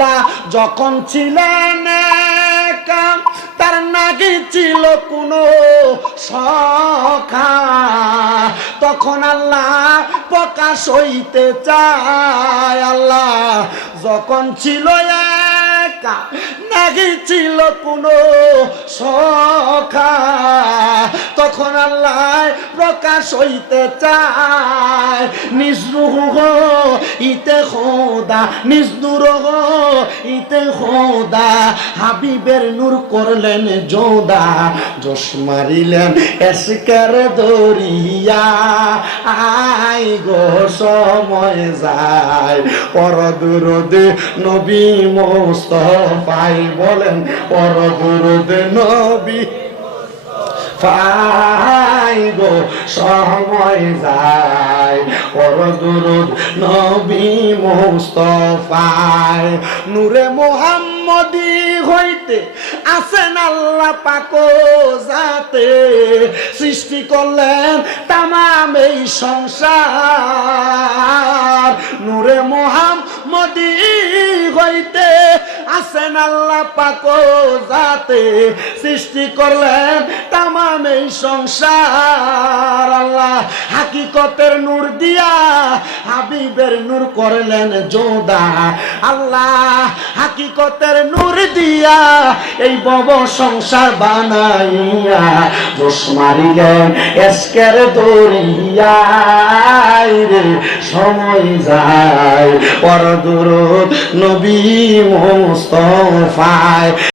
আল্লাহ যখন ছিলেন একা, তার নাকি ছিল কোনো সখা, তখন আল্লাহ প্রকাশ হইতে চায়। আল্লাহ যখন ছিল একা, নাকি ছিল কোনো সখা, তখন আল্লাহ প্রকাশ হইতে চায়। নিজ রূহ ইতে খোদা, নিজ নূর ইতে খোদা, হাবিবের নূর করলেন যোদা, জোশ মারিলেন এসকের দরিয়া। আই গো সময় যায়, পর দুরুদে নবী মুস্তাফাই বলেন, পর দুরুদে নবী ফাই গো সময় যায়, পর দুরুদ নবী মুস্তাফাই। নূরে মুহাম্মদী হইতে আছেন আল্লাহ পাক জাতে, সৃষ্টি করলেন তামাম এই সংসার। নূরে মুহাম্মদী হইতে আছেন আল্লাহ পাক জাতে, সৃষ্টি করলেন তামাম এই সংসার। আল্লাহ হাকিকতের নূর দিয়া হাবিবের নূর করলেন যোদা। আল্লাহ হাকিকতের নূর দিয়া এই ভব সংসার বানাইয়া, জোশ মারিলেন এসকের দরিয়ায় রে সময় যায়, পর দুরুদ নবী মুস্তাফায়।